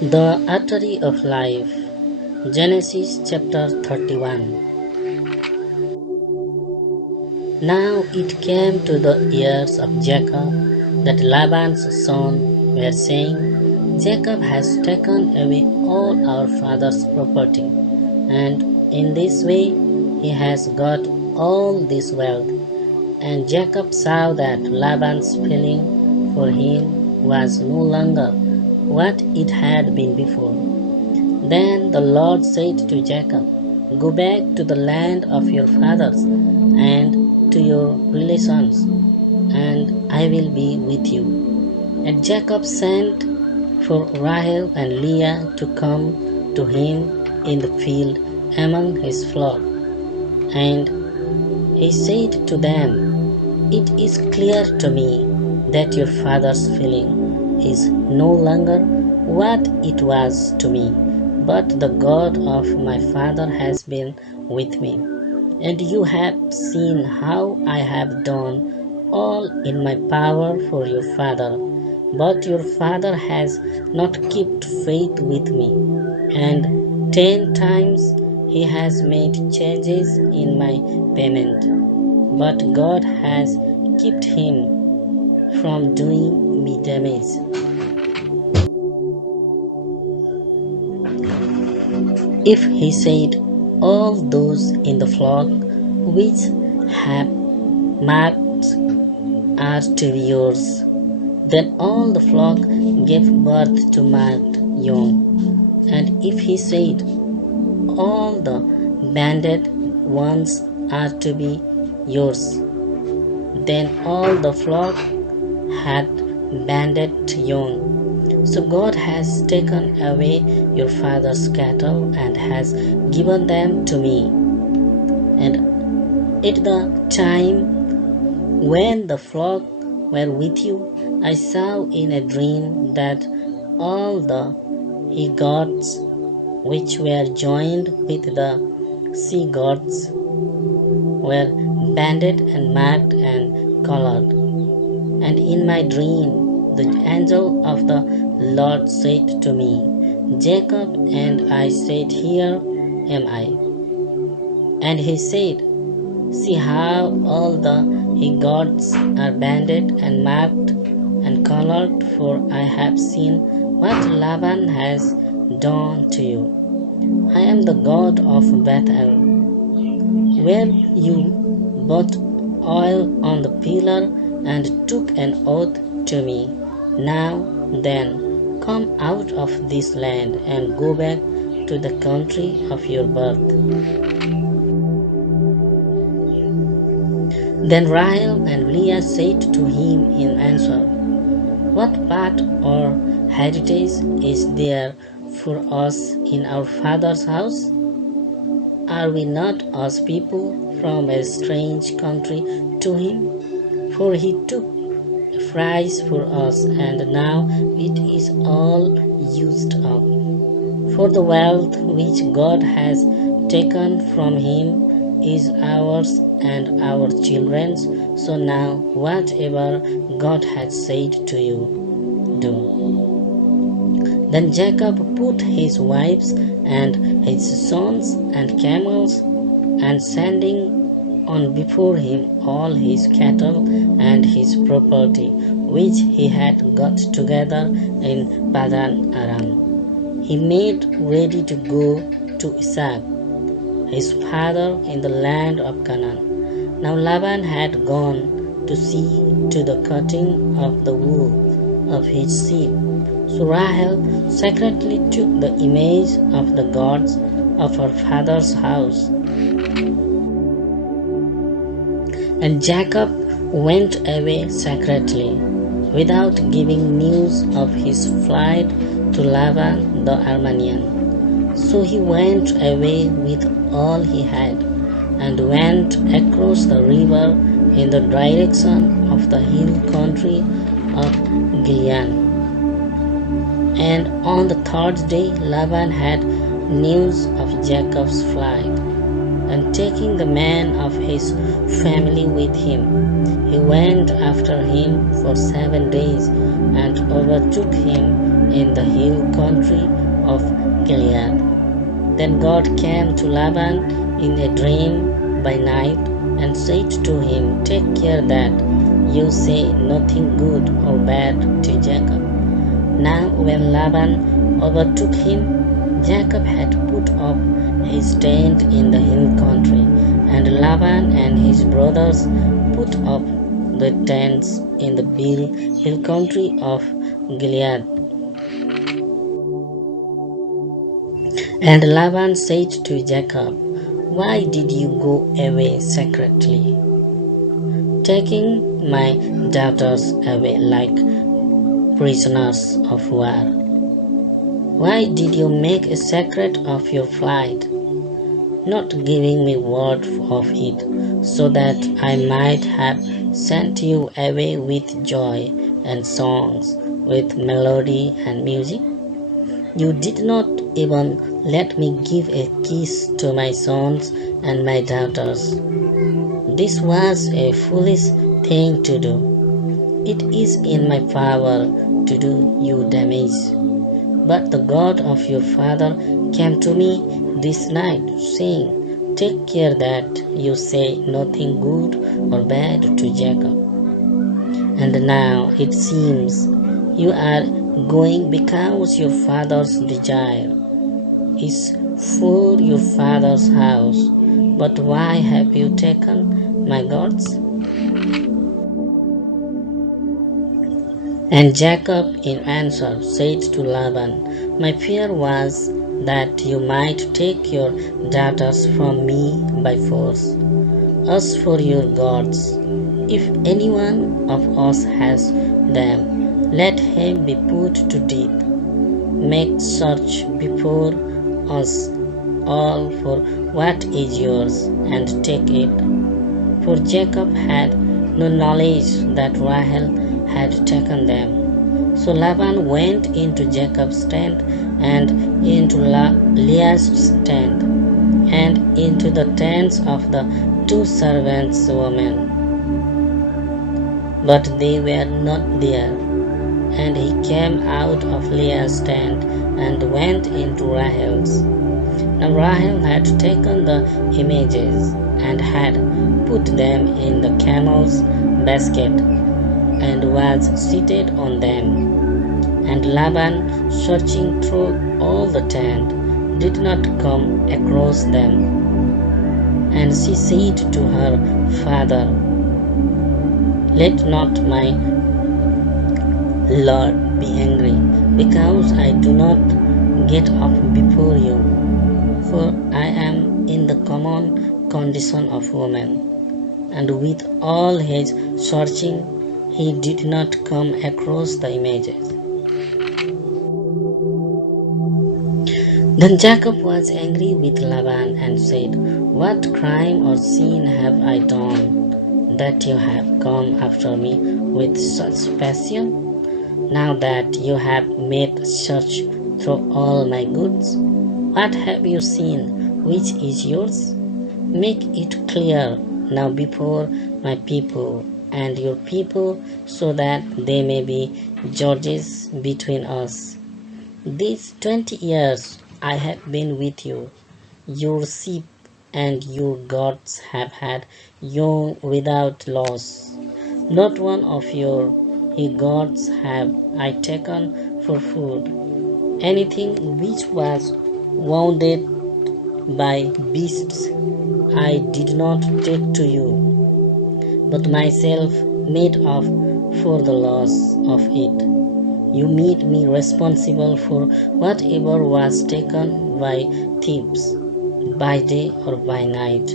The Artery of Life, Genesis chapter 31. Now it came to the ears of Jacob that Laban's sons were saying, Jacob has taken away all our father's property, and in this way he has got all this wealth. And Jacob saw that Laban's feeling for him was no longer what it had been before. Then the Lord said to Jacob, Go back to the land of your fathers and to your relations, and I will be with you. And Jacob sent for Rahel and Leah to come to him in the field among his flock. And he said to them, It is clear to me that your father's feeling is no longer what it was to me, but the God of my father has been with me. And you have seen how I have done all in my power for your father. But your father has not kept faith with me, and 10 times he has made changes in my payment. But God has kept him from doing me damage. If he said, All those in the flock which have marks are to be yours, then all the flock gave birth to marked young. And if he said, All the banded ones are to be yours, then all the flock had banded young. So God has taken away your father's cattle and has given them to me. And at the time when the flock were with you, I saw in a dream that all the he-goats which were joined with the she-goats were banded and marked and colored. And in my dream the angel of the Lord said to me, Jacob, and I said, Here am I. And he said, See how all the he-goats are banded and marked and colored, for I have seen what Laban has done to you. I am the God of Bethel, where you bought oil on the pillar and took an oath to me. Now then, come out of this land and go back to the country of your birth. Then Rahel and Leah said to him in answer, What part or heritage is there for us in our father's house? Are we not as people from a strange country to him? For he took a price for us, and now it is all used up. For the wealth which God has taken from him is ours and our children's. So now whatever God has said to you, do. Then Jacob put his wives and his sons and camels, and sending on before him all his cattle and his property, which he had got together in Padan Aram, he made ready to go to Isaac, his father, in the land of Canaan. Now Laban had gone to see to the cutting of the wool of his sheep. So Rahel secretly took the image of the gods of her father's house. And Jacob went away secretly, without giving news of his flight to Laban the Aramean. So he went away with all he had, and went across the river in the direction of the hill country of Gilead. And on the third day Laban had news of Jacob's flight. And taking the man of his family with him, he went after him for 7 days, and overtook him in the hill country of Gilead. Then God came to Laban in a dream by night and said to him, "Take care that you say nothing good or bad to Jacob." Now when Laban overtook him, Jacob had put up his tent in the hill country, and Laban and his brothers put up the tents in the hill country of Gilead. And Laban said to Jacob, "Why did you go away secretly, taking my daughters away like prisoners of war? Why did you make a secret of your flight, not giving me word of it, so that I might have sent you away with joy and songs, with melody and music? You did not even let me give a kiss to my sons and my daughters. This was a foolish thing to do. It is in my power to do you damage. But the God of your father came to me this night, saying, 'Take care that you say nothing good or bad to Jacob.' And now it seems you are going because your father's desire is for your father's house. But why have you taken my gods?" And Jacob in answer said to Laban, "My fear was that you might take your daughters from me by force. As for your gods, if any one of us has them, let him be put to death. Make search before us all for what is yours, and take it." For Jacob had no knowledge that Rahel had taken them. So Laban went into Jacob's tent, and into Leah's tent, and into the tents of the two servants' women. But they were not there. And he came out of Leah's tent and went into Rahel's. Now Rahel had taken the images and had put them in the camel's basket, and was seated on them. And Laban, searching through all the tent, did not come across them. And she said to her father, "Let not my Lord be angry, because I do not get up before you, for I am in the common condition of woman." And with all his searching, he did not come across the images. Then Jacob was angry with Laban and said, "What crime or sin have I done, that you have come after me with such passion? Now that you have made search through all my goods, what have you seen which is yours? Make it clear now before my people and your people, so that they may be judges between us. These 20 years I have been with you. Your sheep and your goats have had young without loss. Not one of your goats have I taken for food. Anything which was wounded by beasts I did not take to you, but myself made up for the loss of it. You made me responsible for whatever was taken by thieves, by day or by night.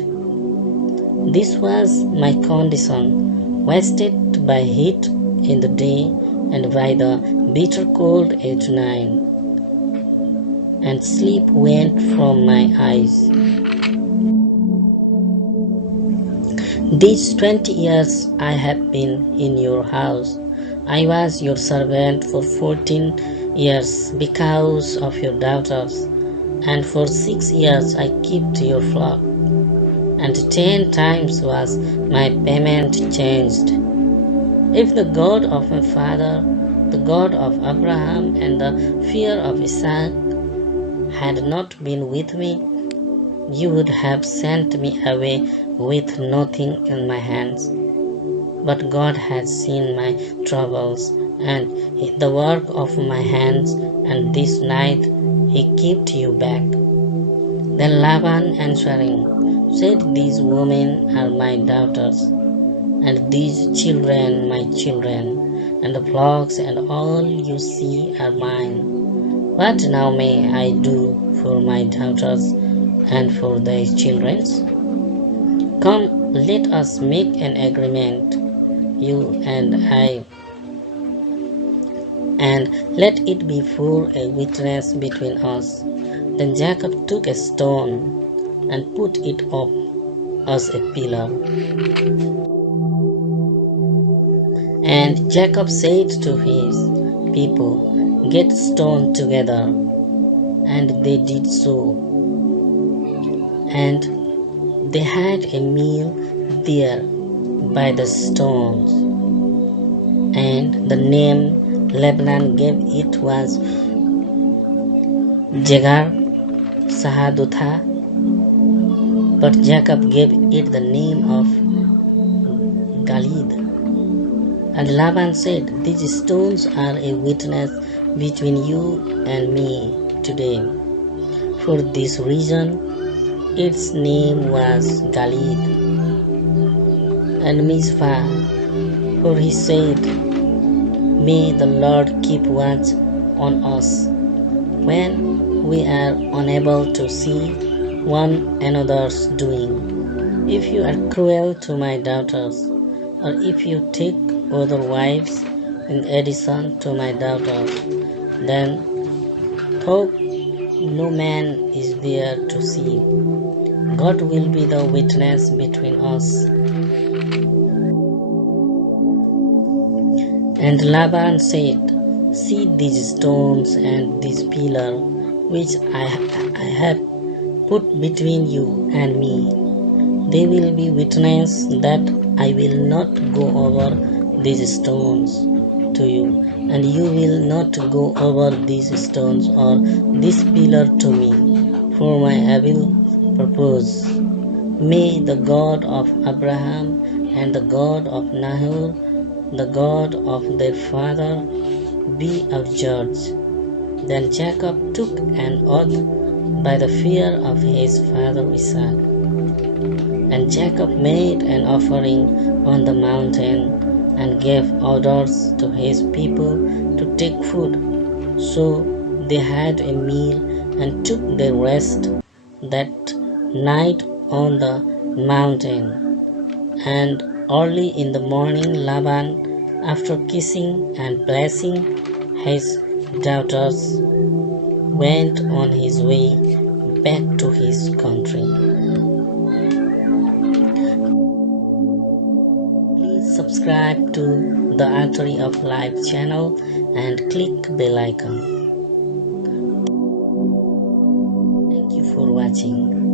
This was my condition, wasted by heat in the day and by the bitter cold at night, and sleep went from my eyes. These 20 years I have been in your house. I was your servant for 14 years because of your daughters, and for 6 years I kept your flock, and 10 times was my payment changed. If the God of my father, the God of Abraham and the fear of Isaac had not been with me, you would have sent me away with nothing in my hands. But God has seen my troubles and the work of my hands, and this night He kept you back. Then Laban answering said, These women are my daughters, and these children my children, and the flocks and all you see are mine. What now may I do for my daughters and for their children? Come, let us make an agreement, you and I, and let it be for a witness between us. Then Jacob took a stone and put it up as a pillar. And Jacob said to his people, Get stone together. And they did so. And they had a meal there by the stones. And the name Lebanon gave it was Jegar Sahadutha, but Jacob gave it the name of Galid. And Laban said, These stones are a witness between you and me today. For this reason, its name was Galid. And Mizpah, for he said, May the Lord keep watch on us when we are unable to see one another's doing. If you are cruel to my daughters, or if you take other wives in addition to my daughters, then though no man is there to see, God will be the witness between us. And Laban said, See these stones and this pillar which I have put between you and me. They will be witness that I will not go over these stones to you, and you will not go over these stones or this pillar to me for my evil purpose. May the God of Abraham and the God of Nahor, the God of their father, be our judge. Then Jacob took an oath by the fear of his father Isaac. And Jacob made an offering on the mountain and gave orders to his people to take food. So they had a meal and took their rest that night on the mountain. And early in the morning Laban, after kissing and blessing his daughters, went on his way back to his country. Please subscribe to the Artery of Life channel and click bell icon. Thank you for watching.